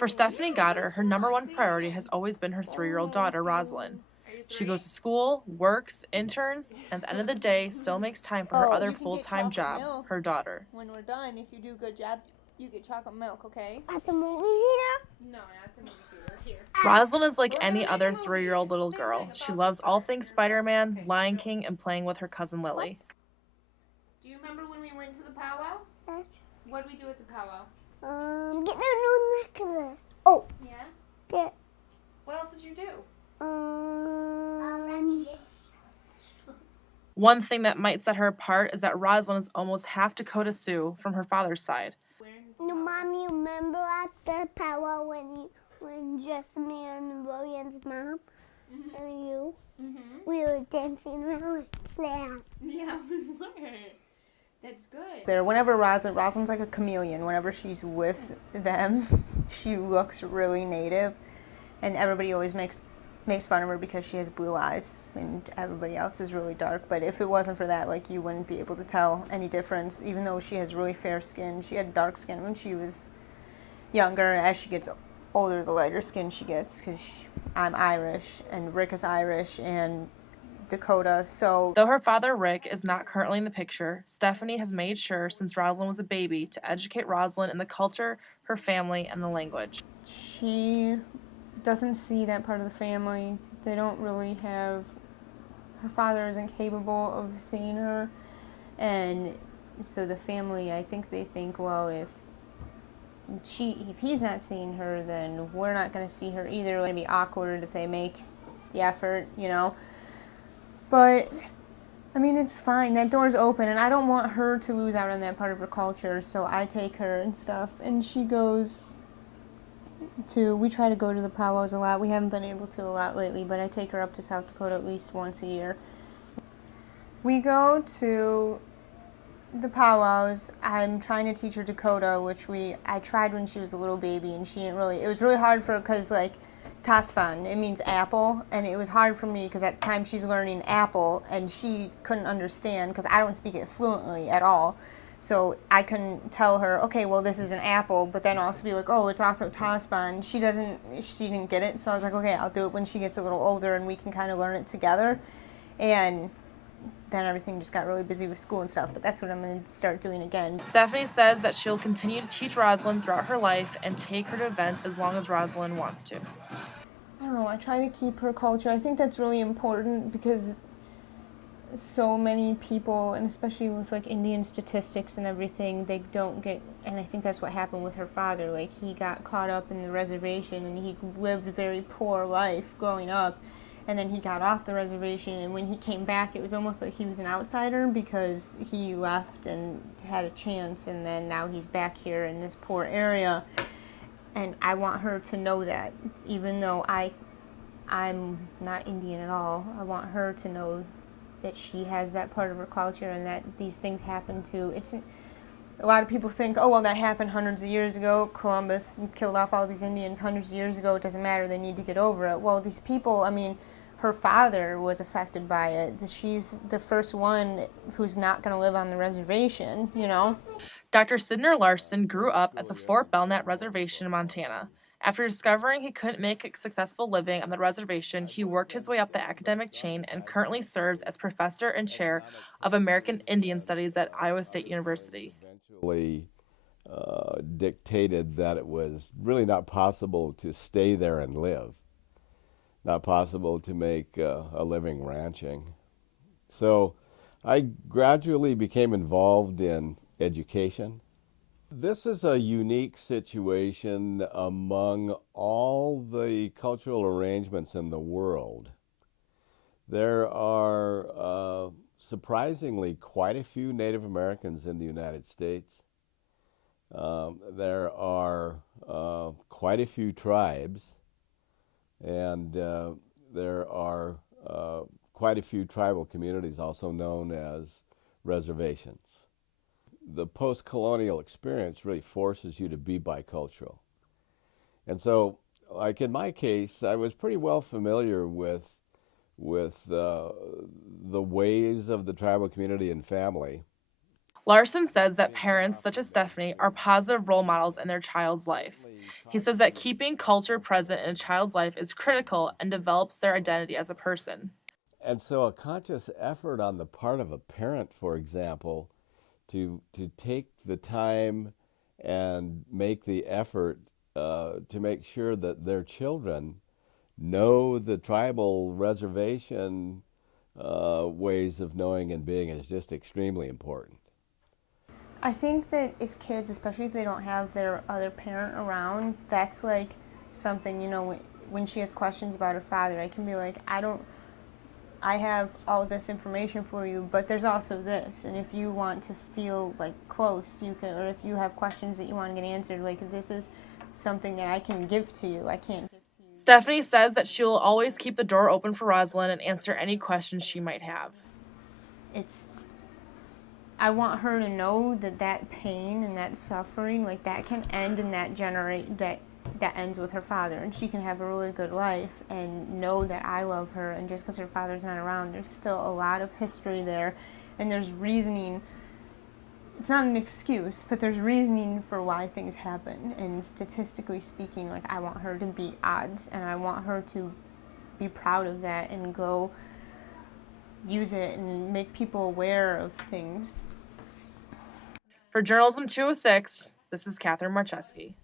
For Stephanie Goddard, her number one priority has always been her 3-year-old daughter, Rosalind. She goes to school, works, interns, and at the end of the day, still makes time for her other full-time job, her daughter. When we're done, if you do a good job, you get chocolate milk, okay? At the movie theater? No, not the movie theater. Here. Rosalind is like any other 3-year-old little girl. She loves all things Spider-Man, Lion King, and playing with her cousin Lily. Do you remember when we went to the powwow? Yes. What did we do at the powwow? Get their new necklace. Oh. Yeah? Get. What else did you do? One thing that might set her apart is that Rosalind is almost half Dakota Sioux from her father's side. No, Mommy, remember at the powwow when just me and William's mom and you, we were dancing around like that. Yeah, we were. That's good. There, whenever Rosalind's like a chameleon. Whenever she's with them, she looks really native, and everybody always makes fun of her because she has blue eyes, and everybody else is really dark. But if it wasn't for that, like, you wouldn't be able to tell any difference. Even though she has really fair skin, she had dark skin when she was younger. As she gets older, the lighter skin she gets, because I'm Irish, and Rick is Irish, and Dakota, so... Though her father, Rick, is not currently in the picture, Stephanie has made sure, since Rosalind was a baby, to educate Rosalind in the culture, her family, and the language. She doesn't see that part of the family. They don't really have... Her father isn't capable of seeing her, and so the family, I think they think, well, if he's not seeing her, then we're not going to see her either. It's going to be awkward if they make the effort, you know. But, I mean, it's fine. That door's open, and I don't want her to lose out on that part of her culture, so I take her and stuff. And she goes we try to go to the powwows a lot. We haven't been able to a lot lately, but I take her up to South Dakota at least once a year. We go to the powwows. I'm trying to teach her Dakota, which I tried when she was a little baby, and she didn't really, it was really hard for her because, like, Taspan, it means apple, and it was hard for me because at the time she's learning apple, and she couldn't understand because I don't speak it fluently at all. So I couldn't tell her, okay, well, this is an apple, but then also be like, oh, it's also Taspan. She didn't get it, so I was like, okay, I'll do it when she gets a little older and we can kind of learn it together. And then everything just got really busy with school and stuff, but that's what I'm going to start doing again. Stephanie says that she'll continue to teach Rosalind throughout her life and take her to events as long as Rosalind wants to. I don't know, I try to keep her culture. I think that's really important because so many people, and especially with like Indian statistics and everything, they don't get, and I think that's what happened with her father. Like, he got caught up in the reservation and he lived a very poor life growing up, and then he got off the reservation, and when he came back it was almost like he was an outsider because he left and had a chance, and then now he's back here in this poor area. And I want her to know that, even though I'm not Indian at all, I want her to know that she has that part of her culture and that these things happen too. A lot of people think, oh, well, that happened hundreds of years ago. Columbus killed off all these Indians hundreds of years ago. It doesn't matter. They need to get over it. Well, these people, I mean, her father was affected by it. She's the first one who's not going to live on the reservation, you know? Dr. Sidner Larson grew up at the Fort Belknap Reservation in Montana. After discovering he couldn't make a successful living on the reservation, he worked his way up the academic chain and currently serves as professor and chair of American Indian Studies at Iowa State University. Eventually dictated that it was really not possible to stay there and live, not possible to make a living ranching. So I gradually became involved in education. This is a unique situation among all the cultural arrangements in the world. There are surprisingly quite a few Native Americans in the United States. There are quite a few tribes, and there are quite a few tribal communities, also known as reservations. The post-colonial experience really forces you to be bicultural. And so, like in my case, I was pretty well familiar with the ways of the tribal community and family. Larson says that parents such as Stephanie are positive role models in their child's life. He says that keeping culture present in a child's life is critical and develops their identity as a person. And so a conscious effort on the part of a parent, for example, to take the time and make the effort to make sure that their children know the tribal reservation ways of knowing and being is just extremely important. I think that if kids, especially if they don't have their other parent around, that's like something, when she has questions about her father, I can be like, I have all this information for you, but there's also this, and if you want to feel like close, you can, or if you have questions that you want to get answered, like this is something that I can give to you. I can't give to you. Stephanie says that she will always keep the door open for Rosalind and answer any questions she might have. I want her to know that pain and that suffering, like that can end in that that ends with her father, and she can have a really good life and know that I love her. And just because her father's not around, there's still a lot of history there, and there's reasoning. It's not an excuse, but there's reasoning for why things happen. And statistically speaking, like I want her to beat odds, and I want her to be proud of that and go use it and make people aware of things. For Journalism 206, this is Catherine Marcheski.